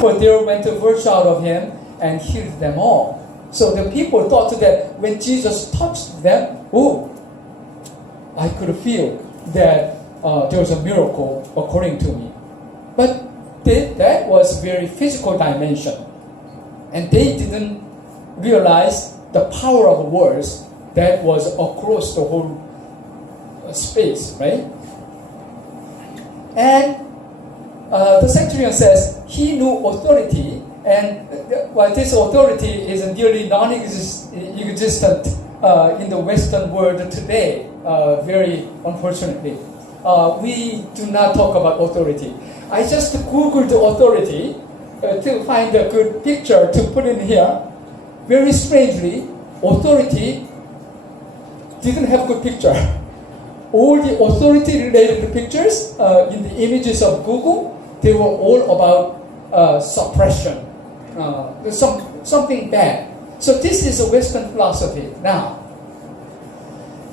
For there went a virtue out of him and healed them all. So the people thought that when Jesus touched them, oh, I could feel that there was a miracle according to me. But that was very physical dimension. And they didn't realize the power of words that was across the whole space, right? And the centurion says he knew authority, and this authority is nearly non-existent in the Western world today, very unfortunately. We do not talk about authority. I just Googled authority to find a good picture to put in here. Very strangely, authority didn't have good picture. All the authority-related pictures in the images of Google, they were all about suppression, something bad. So this is a Western philosophy now.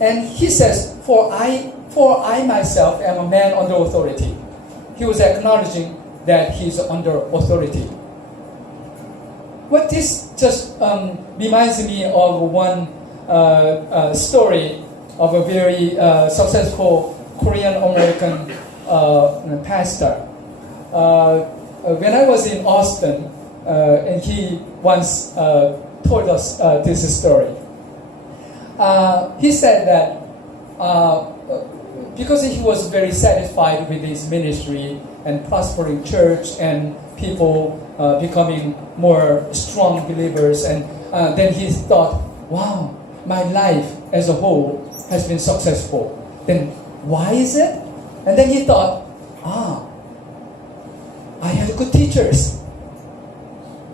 And he says, for I myself am a man under authority. He was acknowledging that he's under authority. What this just reminds me of one story of a very successful Korean-American pastor. When I was in Austin, and he once told us this story. He said that because he was very satisfied with his ministry and prospering church and people becoming more strong believers, and then he thought, wow, my life as a whole has been successful. Then why is it? And then he thought, I had good teachers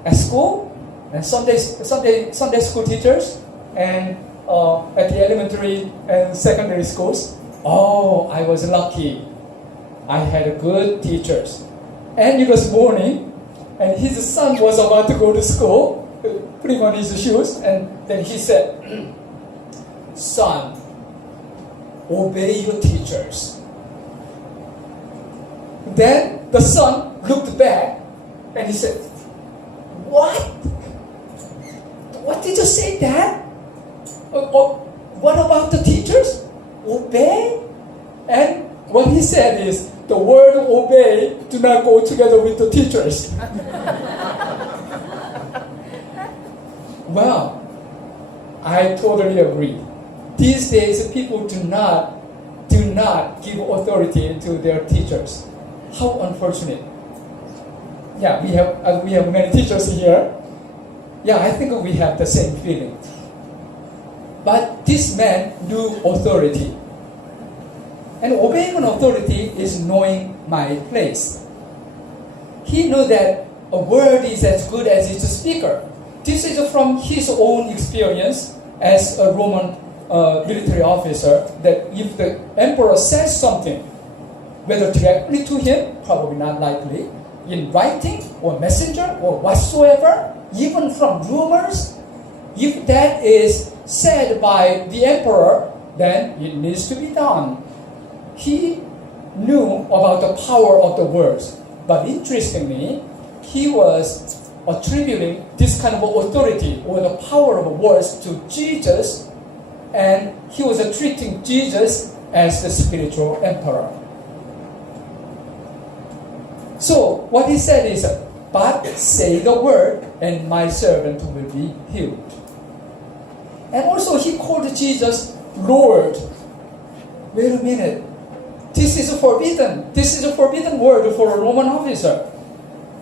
at school, and Sunday school teachers, and at the elementary and secondary schools. Oh, I was lucky. I had good teachers. And it was morning, and his son was about to go to school, putting on his shoes, and then he said, son, obey your teachers. Then the son looked back, and he said, what? What did you say, Dad? What about the teachers? Obey? And what he said is, the word obey do not go together with the teachers. Well, I totally agree. These days, people do not give authority to their teachers. How unfortunate. Yeah, we have many teachers here. Yeah, I think we have the same feeling. But this man knew authority. And obeying an authority is knowing my place. He knew that a word is as good as its speaker. This is from his own experience as a Roman military officer, that if the emperor says something, whether directly to him, probably not likely, in writing or messenger or whatsoever, even from rumors, if that is said by the emperor, then it needs to be done. He knew about the power of the words, but interestingly, he was attributing this kind of authority or the power of words to Jesus, and he was treating Jesus as the spiritual emperor. So what he said is, but say the word, and my servant will be healed. And also he called Jesus Lord. Wait a minute. This is forbidden. This is a forbidden word for a Roman officer.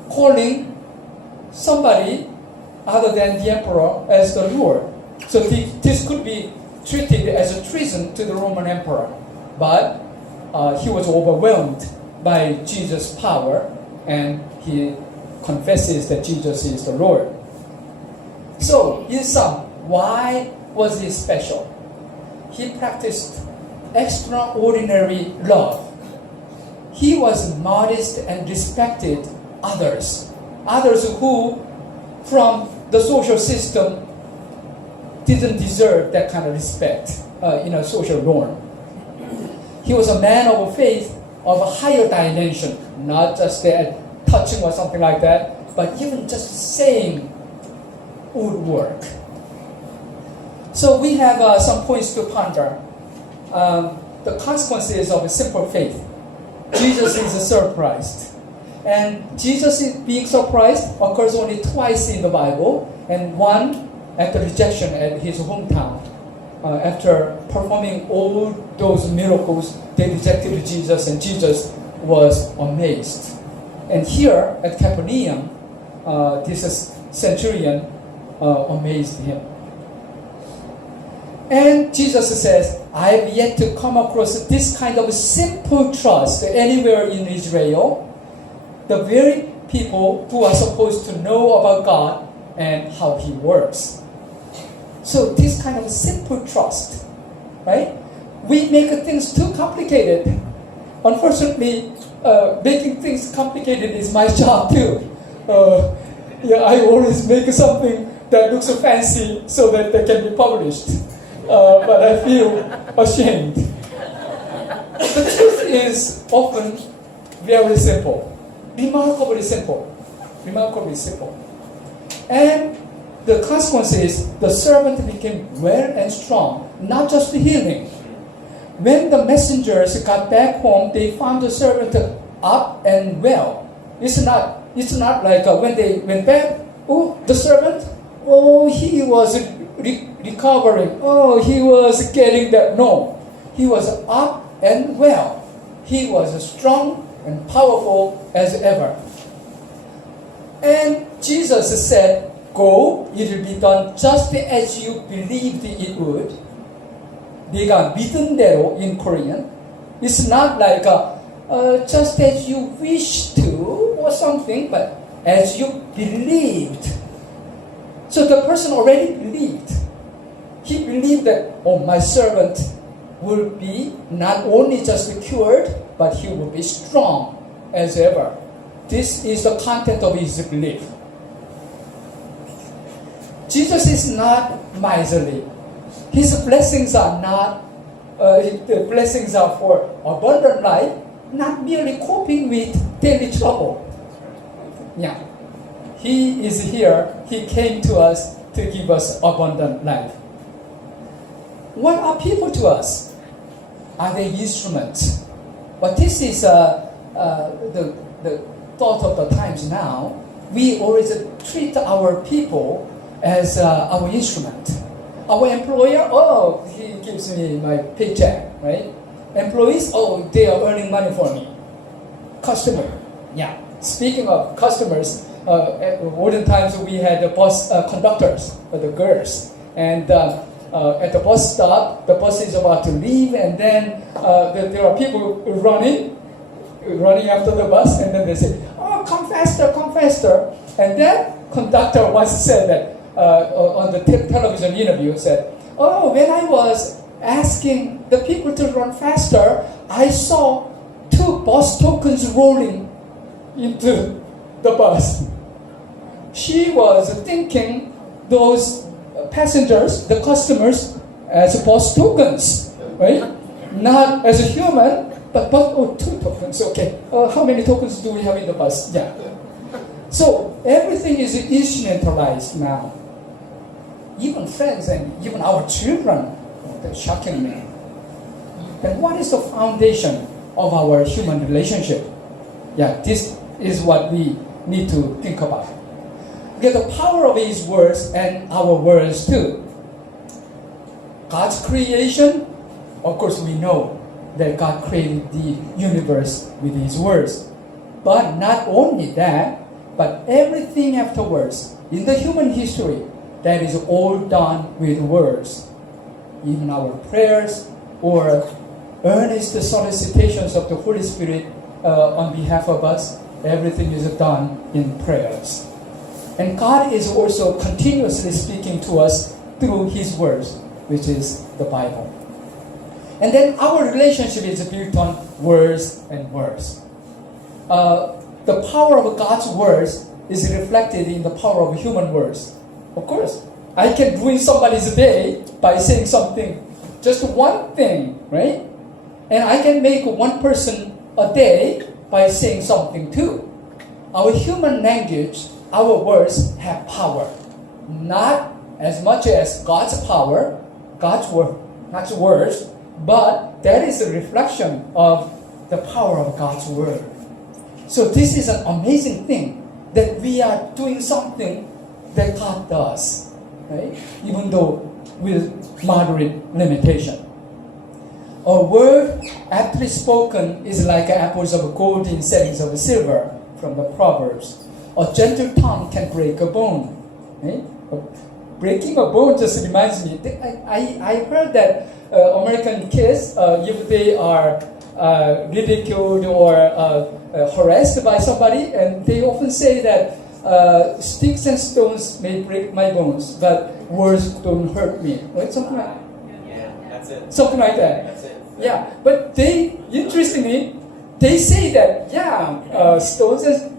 Calling somebody other than the emperor as the Lord. So this could be treated as a treason to the Roman emperor. But he was overwhelmed by Jesus' power, and he confesses that Jesus is the Lord. So, in sum, why was he special? He practiced extraordinary love. He was modest and respected others who, from the social system, didn't deserve that kind of respect in a social norm. He was a man of faith of a higher dimension, not just the touching or something like that, but even just saying would work. So we have some points to ponder. The consequences of a simple faith. Jesus is surprised. And Jesus is being surprised occurs only twice in the Bible, and one at the rejection at his hometown. After performing all those miracles, they rejected Jesus, and Jesus was amazed. And here at Capernaum, this centurion amazed him. And Jesus says, I have yet to come across this kind of simple trust anywhere in Israel. The very people who are supposed to know about God and how He works. So this kind of simple trust, right? We make things too complicated. Unfortunately, making things complicated is my job too. I always make something that looks fancy so that they can be published. But I feel ashamed. The truth is often very simple. Remarkably simple. Remarkably simple. And the consequence is the servant became well and strong, not just healing. When the messengers got back home, they found the servant up and well. It's not like when they went back, the servant, he was recovering. He was getting that. No, he was up and well. He was strong and powerful as ever. And Jesus said, go, it will be done just as you believed it would. 네가 믿은 대로 in Korean. It's not like just as you wish to or something, but as you believed. So the person already believed. He believed that, my servant will be not only just cured, but he will be strong as ever. This is the content of his belief. Jesus is not miserly. His blessings are not, the blessings are for abundant life, not merely coping with daily trouble. Yeah. He is here. He came to us to give us abundant life. What are people to us? Are they instruments? But this is the thought of the times now. We always treat our people as our instrument. Our employer, he gives me my paycheck, right? Employees, they are earning money for me. Customer, yeah. Speaking of customers, olden times we had the bus conductors, the girls, and at the bus stop, the bus is about to leave, and then there are people running after the bus, and then they say, come faster. And then conductor once said that, on the television interview, said, when I was asking the people to run faster, I saw 2 bus tokens rolling into the bus. She was thinking those passengers, the customers, as bus tokens, right? Not as a human, but 2 tokens, okay. How many tokens do we have in the bus? Yeah. So everything is instrumentalized now. Even friends and even our children, they're shocking me. And what is the foundation of our human relationship? Yeah, this is what we need to think about. Get the power of His words and our words too. God's creation, of course we know that God created the universe with His words. But not only that, but everything afterwards in the human history, that is all done with words. Even our prayers or earnest solicitations of the Holy Spirit on behalf of us, everything is done in prayers. And God is also continuously speaking to us through His words, which is the Bible. And then our relationship is built on words and words. The power of God's words is reflected in the power of human words. Of course, I can ruin somebody's day by saying something, just one thing, right? And I can make one person a day by saying something too. our human language, our words have power. Not as much as God's power, God's words, but that is a reflection of the power of God's word. So this is an amazing thing that we are doing something that God does, right? Even though with moderate limitation. A word aptly spoken is like apples of gold in settings of silver from the Proverbs. A gentle tongue can break a bone. Right? Breaking a bone just reminds me. I heard that American kids, if they are ridiculed or harassed by somebody, and they often say that sticks and stones may break my bones, but words don't hurt me. Right? Something like that. Yeah, that's it. Something like that. That's it. Yeah, but they, interestingly, they say that, stones and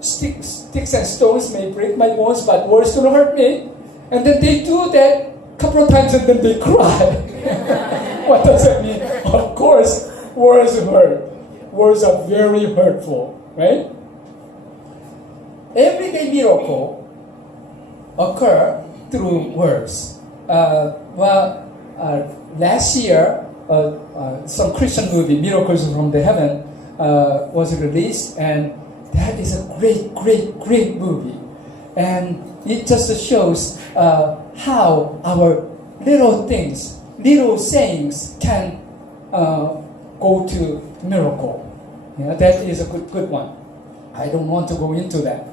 sticks and stones may break my bones, but words don't hurt me. And then they do that a couple of times and then they cry. What does that mean? Of course, words hurt. Words are very hurtful, right? Everyday miracle occur through words. Last year, some Christian movie, Miracles from the Heaven, was released, and that is a great movie. And it just shows how our little things, little sayings can go to miracle. Yeah, that is a good one. I don't want to go into that.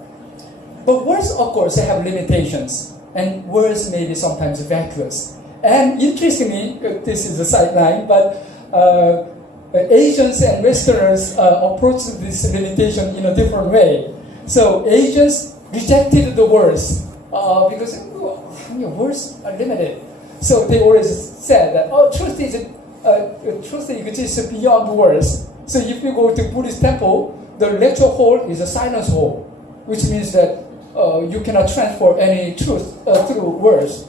But words, of course, they have limitations, and words may be sometimes vacuous. And interestingly, this is a sideline, but Asians and Westerners approach this limitation in a different way. So Asians rejected the words because words are limited. So they always said that truth exists beyond words. So if you go to Buddhist temple, the lecture hall is a silence hall, which means that you cannot transfer any truth through words.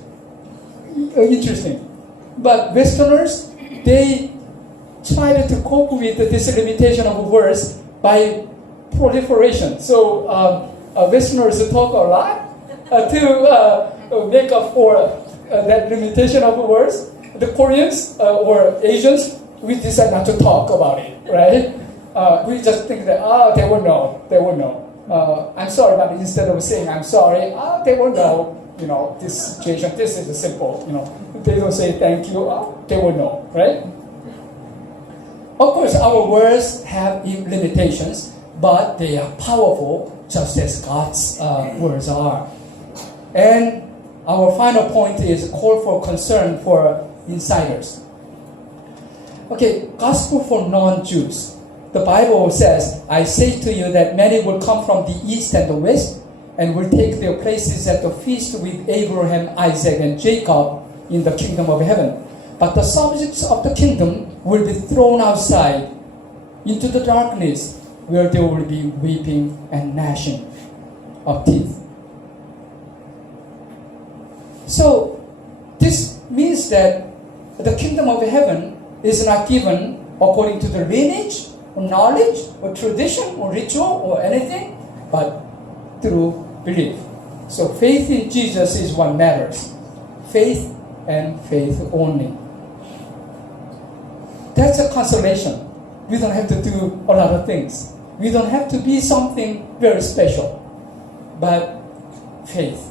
Interesting. But Westerners, they tried to cope with this limitation of words by proliferation. So Westerners talk a lot to make up for that limitation of words. The Koreans or Asians, we decide not to talk about it, right? We just think that, they will know. I'm sorry, but instead of saying I'm sorry, they will know. This situation, this is simple. They don't say thank you, they will know, right? Of course, our words have limitations, but they are powerful, just as God's words are. And our final point is call for concern for insiders. Okay, gospel for non-Jews. The Bible says, I say to you that many will come from the east and the west, and will take their places at the feast with Abraham, Isaac, and Jacob in the kingdom of heaven. But the subjects of the kingdom will be thrown outside into the darkness, where there will be weeping and gnashing of teeth. So, this means that the kingdom of heaven is not given according to the lineage, or knowledge, or tradition, or ritual, or anything, but through belief. So faith in Jesus is what matters. Faith and faith only. That's a consolation. We don't have to do a lot of things. We don't have to be something very special, but faith.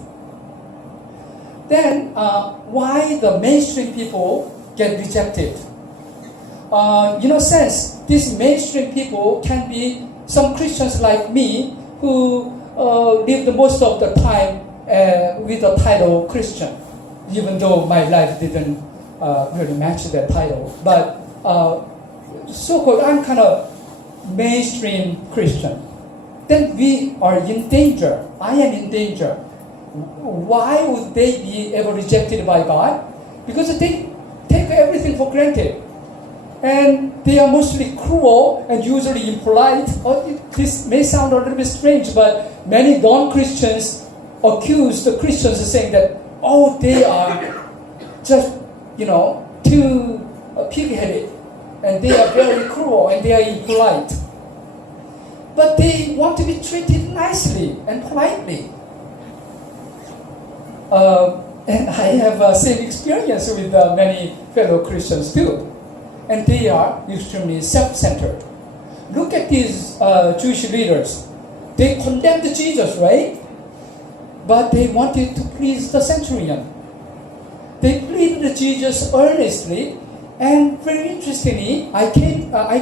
Then, why the mainstream people get rejected? In a sense, these mainstream people can be some Christians like me who lived most of the time with the title Christian, even though my life didn't really match that title. But so-called, I'm kind of mainstream Christian. Then we are in danger. I am in danger. Why would they be ever rejected by God? Because they take everything for granted. And they are mostly cruel and usually impolite. This may sound a little bit strange, but many non-Christians accuse the Christians of saying that, they are just, too pig-headed. And they are very cruel and they are impolite. but they want to be treated nicely and politely. And I have same experience with many fellow Christians too. And they are extremely self-centered. Look at these Jewish leaders. They condemned Jesus, right? But they wanted to please the centurion. They pleaded Jesus earnestly, and very interestingly, I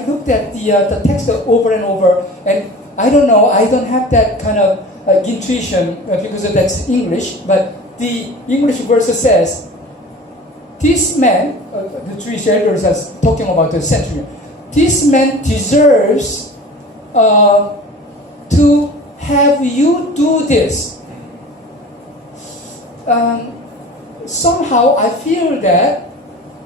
looked at the text over and over, and I don't know, I don't have that kind of intuition because that's English, but the English verse says, this man, the Jewish elders are talking about the centurion, this man deserves to have you do this. Somehow I feel that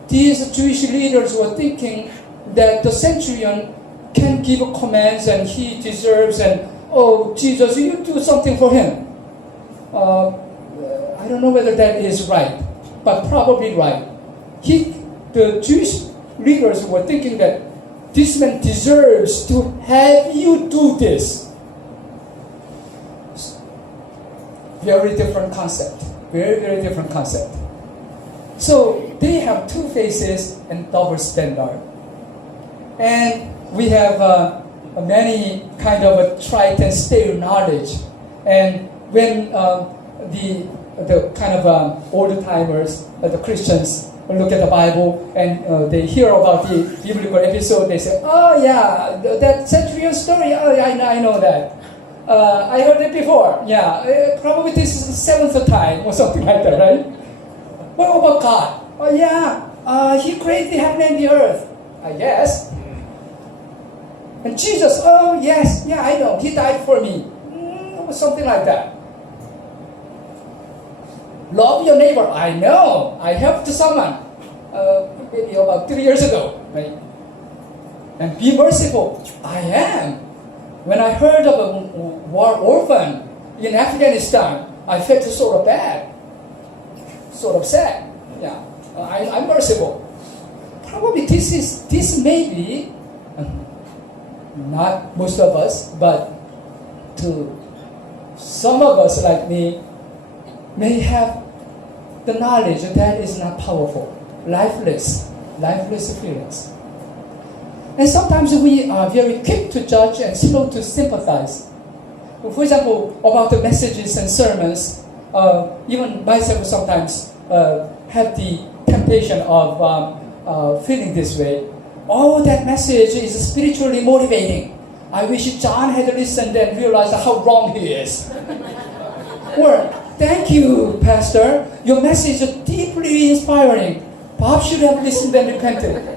these Jewish leaders were thinking that the centurion can give commands and he deserves, and oh Jesus, you do something for him. I don't know whether that is right, but probably right. The Jewish leaders were thinking that this man deserves to have you do this. Very different concept. Very, very different concept. So they have two faces and double standard. And we have many kind of tried and stale knowledge. And when the kind of old timers, the Christians, look at the Bible and they hear about the biblical episode, they say, oh yeah, that centurion story, oh yeah, I know that. I heard it before, yeah, probably this is the seventh time or something like that, right? What about God? Oh yeah, He created the heaven and the earth, I guess. And Jesus, oh yes, yeah, I know, He died for me. Something like that. Love your neighbor, I know, I helped someone maybe about 3 years ago, right? And be merciful, I am. When I heard of a war orphan in Afghanistan, I felt sort of bad, sort of sad. Yeah, I'm merciful. Probably this may be, not most of us, but to some of us like me, may have the knowledge that is not powerful, lifeless feelings. And sometimes we are very quick to judge and slow to sympathize. For example, about the messages and sermons, even myself sometimes have the temptation of feeling this way. Oh, that message is spiritually motivating. I wish John had listened and realized how wrong he is. Or, thank you, Pastor. Your message is deeply inspiring. Bob should have listened and repented.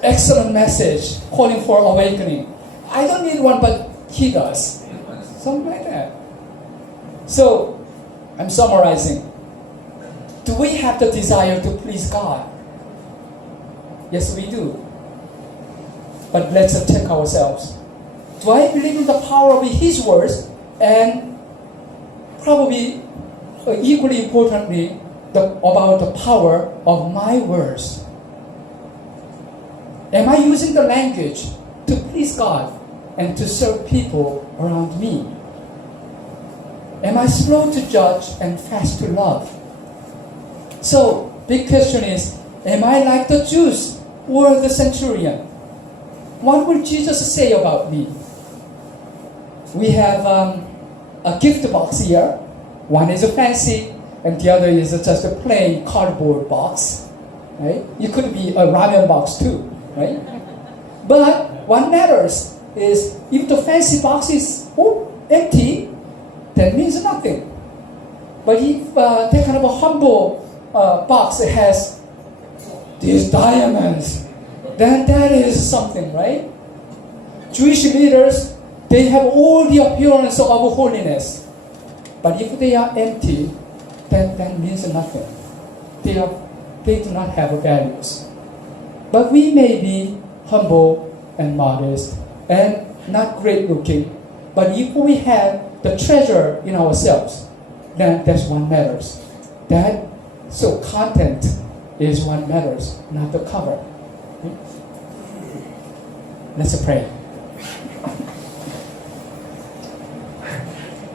Excellent message, calling for awakening. I don't need one, but he does. Something like that. So, I'm summarizing. Do we have the desire to please God? Yes, we do. But let's check ourselves. Do I believe in the power of His words? And probably equally importantly, about the power of my words. Am I using the language to please God and to serve people around me? Am I slow to judge and fast to love? So, big question is, am I like the Jews or the centurion? What will Jesus say about me? We have a gift box here. One is a fancy, and the other is just a plain cardboard box. Right? It could be a ramen box too. Right? But what matters is if the fancy box is empty, that means nothing. But if that kind of a humble box has these diamonds, then that is something, right? Jewish leaders, they have all the appearance of holiness. But if they are empty, that means nothing. They do not have values. But we may be humble and modest and not great looking. But if we have the treasure in ourselves, then that's what matters. So content is what matters, not the cover. Let's pray.